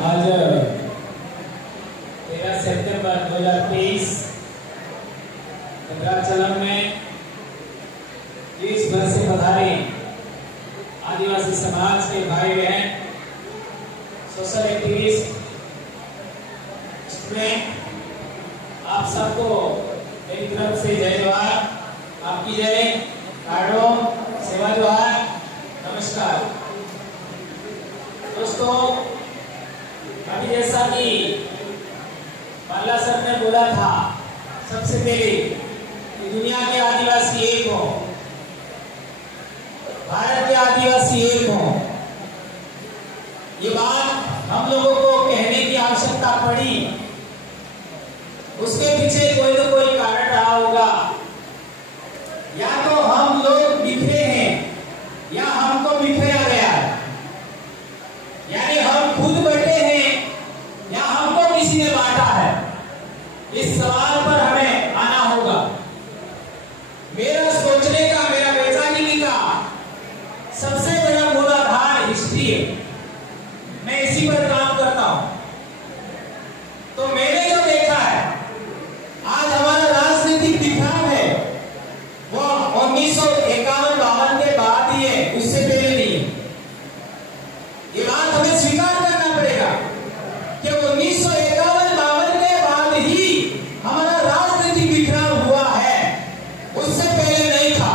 आज 13 सितंबर 2023 भद्राचलम में देश भर से पधारे आदिवासी समाज के भाई बहन, सोशल एक्टिविस्ट में आप सबको मेरी तरफ से जय जोहार, आपकी जय, काडो, सेवा जोहार, नमस्कार। दोस्तों, अभी जैसा कि बाला सर ने बोला था सबसे पहले कि दुनिया के आदिवासी एक हो, भारत के आदिवासी एक हो। ये बात हम लोगों को कहने की आवश्यकता पड़ी, उसके पीछे कोई न कोई कारण रहा होगा। या तो हम लोग बिखरे हैं या हमको बिखराया गया है, यानी हम खुद बटे हैं या हमको किसी ने बांटा है। इस सवाल पर हमें आना होगा। मेरा सोचने का, मेरा वैचारिकी का सबसे बड़ा मूलाधार हिस्ट्री है। मैं इसी पर काम करता हूं। तो मैंने जो देखा है, आज हमारा राजनीतिक बिखराव है वो 1951-52 के बाद ही है, उससे पहले नहीं। ये बात हमें स्वीकार करना पड़ेगा कि 1951-52 के बाद ही हमारा राजनीतिक बिखराव हुआ है, उससे पहले नहीं था।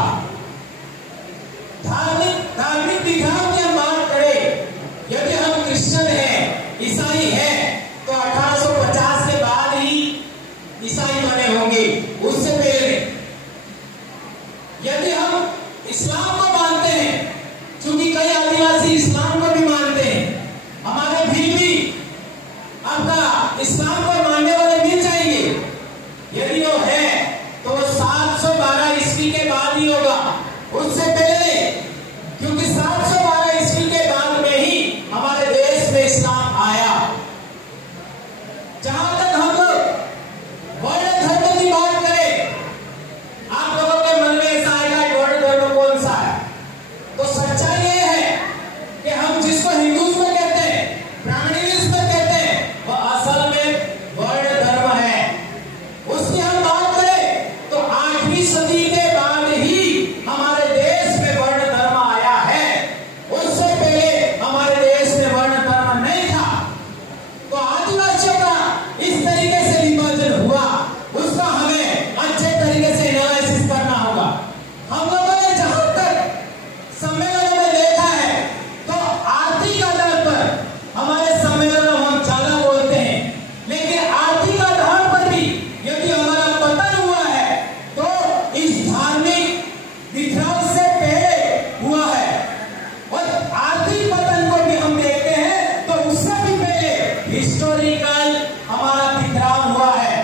धार्मिक बिखराव की हम बात करें, यदि हम क्रिश्चियन हैं, ईसाई हैं, तो 1850 के बाद ही ईसाई बने होंगे, उससे पहले। यदि हम इस्लाम को मानते हैं, क्योंकि कई आदिवासी इस्लाम को भी मानते हैं, हमारे भी आपका इस्लाम को मानने वाले मिल जाएंगे। यदि वो है तो वो 712 ईस्वी के बाद ही होगा, उससे पहले, क्योंकि 712 ईस्वी के बाद में ही हमारे देश में इस्लाम आया। जहां तक हम लोग वर्ण धर्म की बात करें, आप लोगों के मन में ऐसा आएगा वर्ण धर्म कौन सा है? तो सच्चाई ये है कि हम जिसको हिंदुत्व कहते हैं, ब्राह्मणिज्म कहते हैं, वह असल में वर्ण धर्म है। उसकी हम बात करें तो 8वीं सदी के बाद ही हमारे देश में वर्ण धर्म आया है, उससे पहले हमारे देश में वर्ण धर्म नहीं था। तो आदिवासियों का इस तरीके से विभाजन हुआ, उसका हमें अच्छे तरीके से एनालिसिस करना होगा। हम लोगों ने जहां तक सम्मेलनों में देखा है, तो आर्थिक आधार पर हमारे सम्मेलनों हम ज्यादा बोलते हैं, लेकिन आर्थिक आधार पर भी यदि हमारा पतन हुआ है तो इस धार्मिक बिखराव से पहले हुआ है। और आर्थिक पतन को भी हम देखते हैं तो उससे भी पहले हिस्टोरिकल हमारा बिखराव हुआ है।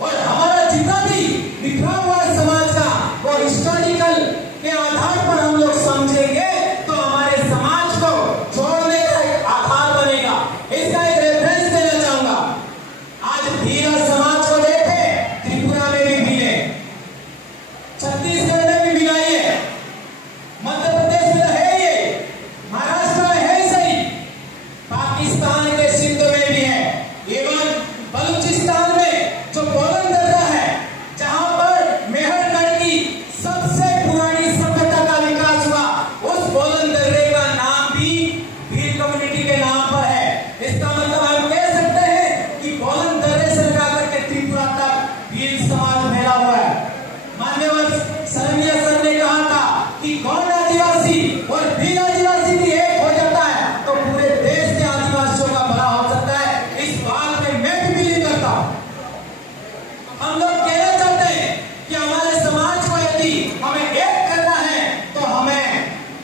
और हमारा जितना भी बिखराव हुआ है समाज का, वो हिस्टोरिकल के आधार पर हम लोग समझेंगे तो हमारे समाज को छोड़ने का एक आधार बनेगा। इसका एक रेफरेंस देना चाहूंगा। आज भील समाज को देखे, त्रिपुरा में भी भील है, छत्तीसगढ़ में भी भिलाई है, मध्य प्रदेश में है, ये महाराष्ट्र में है, सही, पाकिस्तान के सिंध में भी है, एवं बलूचिस्तान में जो बोलन दर्रा है, जहां पर मेहरगढ़ की सबसे पुरानी सभ्यता का विकास हुआ, उस बोलन दर्रे का नाम भी भील कम्युनिटी के नाम पर है। इसका मतलब हम कह सकते हैं कि बोलन दर्रे से लेकर के त्रिपुरा तक भील समाज फैला हुआ है। मान्यवर सरनिया सर ने कहा था कि गौड़ आदिवासी और भील आदिवासी भी एक हो जाता है तो पूरे देश के आदिवासियों का भला हो सकता है। इस बात में मैं भी बिलीव करता हूं। हम लोग कहना चाहते हैं कि हमारे समाज को यदि हमें एक करना है तो हमें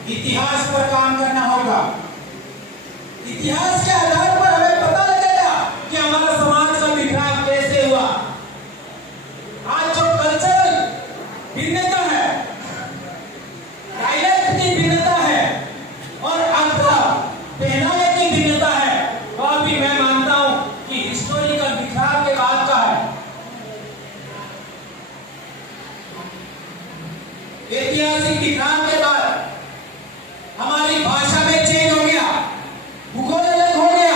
इतिहास पर काम करना होगा। इतिहास के आधार पर हमें पता लगेगा कि हमारा समाज का बिखराव कैसे हुआ। आज जो कल्चरल भिन्नता है, डायलेक्ट की भिन्नता है और आपका पहनावे की भिन्नता है, वह भी मैं मानता हूं कि हिस्टोरिकल बिखराव के बाद का है। ऐतिहासिक बिखराव के बाद हमारी भाषा में चेंज हो गया, भूगोल अलग हो गया,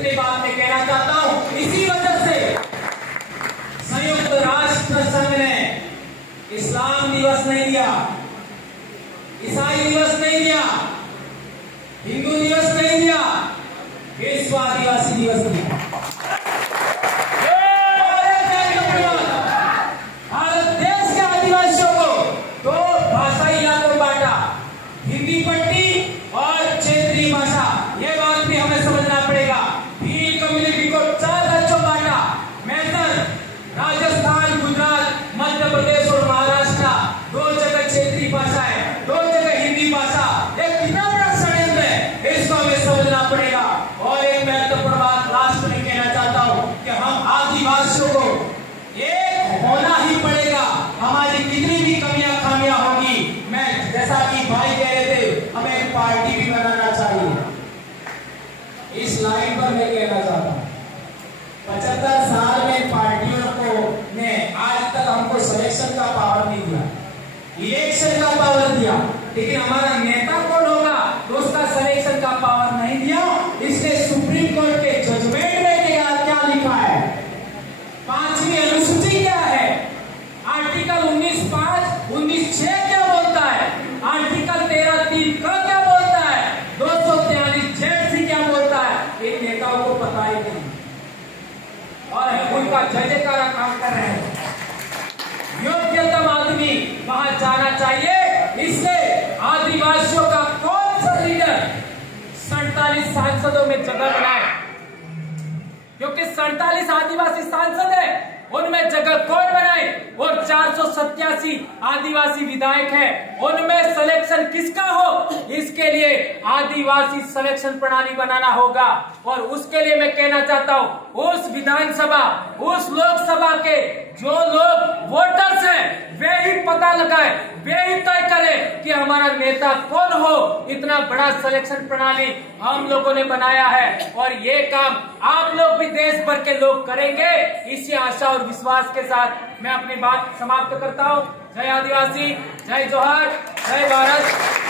इतनी बात मैं कहना चाहता हूं। इसी वजह से संयुक्त राष्ट्र संघ ने इस्लाम दिवस नहीं दिया, ईसाई दिवस नहीं दिया, हिंदू दिवस नहीं दिया, विश्व आदिवासी दिवस दिया। भारत देश के आदिवासियों को दो भाषाई इलाकों बांटा, हिंदी पट्टी और क्षेत्रीय भाषा। यह बात भी हमें समझना पड़ेगा। भील कम्युनिटी को 4 राज्यों बांटा, मैटर राजस्थान, गुजरात, मध्य प्रदेश और महाराष्ट्र। 2 जगह क्षेत्रीय भाषा है, 2 जगह हिंदी भाषा। एक कितना बड़ा षड्यंत्र है, इसको हमें समझना पड़ेगा। और एक महत्वपूर्ण बात लास्ट में कहना चाहता हूं कि हम आदिवासियों को एक होना ही पड़ेगा। हमारी कितनी भी कमियां खामियां होगी, मैं जैसा कि भाई कह रहे थे, हमें एक पार्टी भी बनाना चाहिए। इस लाइन पर मैं कहना चाहता हूं, 75 साल में पार्टियों को ने आज तक हमको सिलेक्शन का पावर नहीं दिया, इलेक्शन का पावर दिया, लेकिन हमारा नेता कौन होगा तो उसका सिलेक्शन का पावर नहीं दिया। इसलिए सुप्रीम कोर्ट के जजमेंट में क्या लिखा है, 5वीं अनुसूची क्या है, आर्टिकल 19(5), 19(6) क्या बोलता है, आर्टिकल 13(3) का क्या बोलता है, 243(z) क्या बोलता है, इन नेताओं को पता ही नहीं और उनका जजेकारा काम कर रहे हैं। योग्यतम आदमी वहां जाना चाहिए। इसलिए आदिवासियों का कौन सा लीडर 47 सांसदों में जगह बनाए, क्योंकि 47 आदिवासी सांसद है, उनमें जगह कौन बनाए, और 487 आदिवासी विधायक है, उनमें सिलेक्शन किसका हो, इसके लिए आदिवासी सिलेक्शन प्रणाली बनाना होगा। और उसके लिए मैं कहना चाहता हूं, उस विधानसभा, उस लोकसभा के जो लोग वोटर्स हैं, वे ही पता लगाए, वे ही तय करें कि हमारा नेता कौन हो। इतना बड़ा सिलेक्शन प्रणाली हम लोगों ने बनाया है और ये काम आप लोग भी देश भर के लोग करेंगे। इसी आशा और विश्वास के साथ मैं अपनी बात समाप्त करता हूँ। जय आदिवासी, जय जोहार, जय भारत।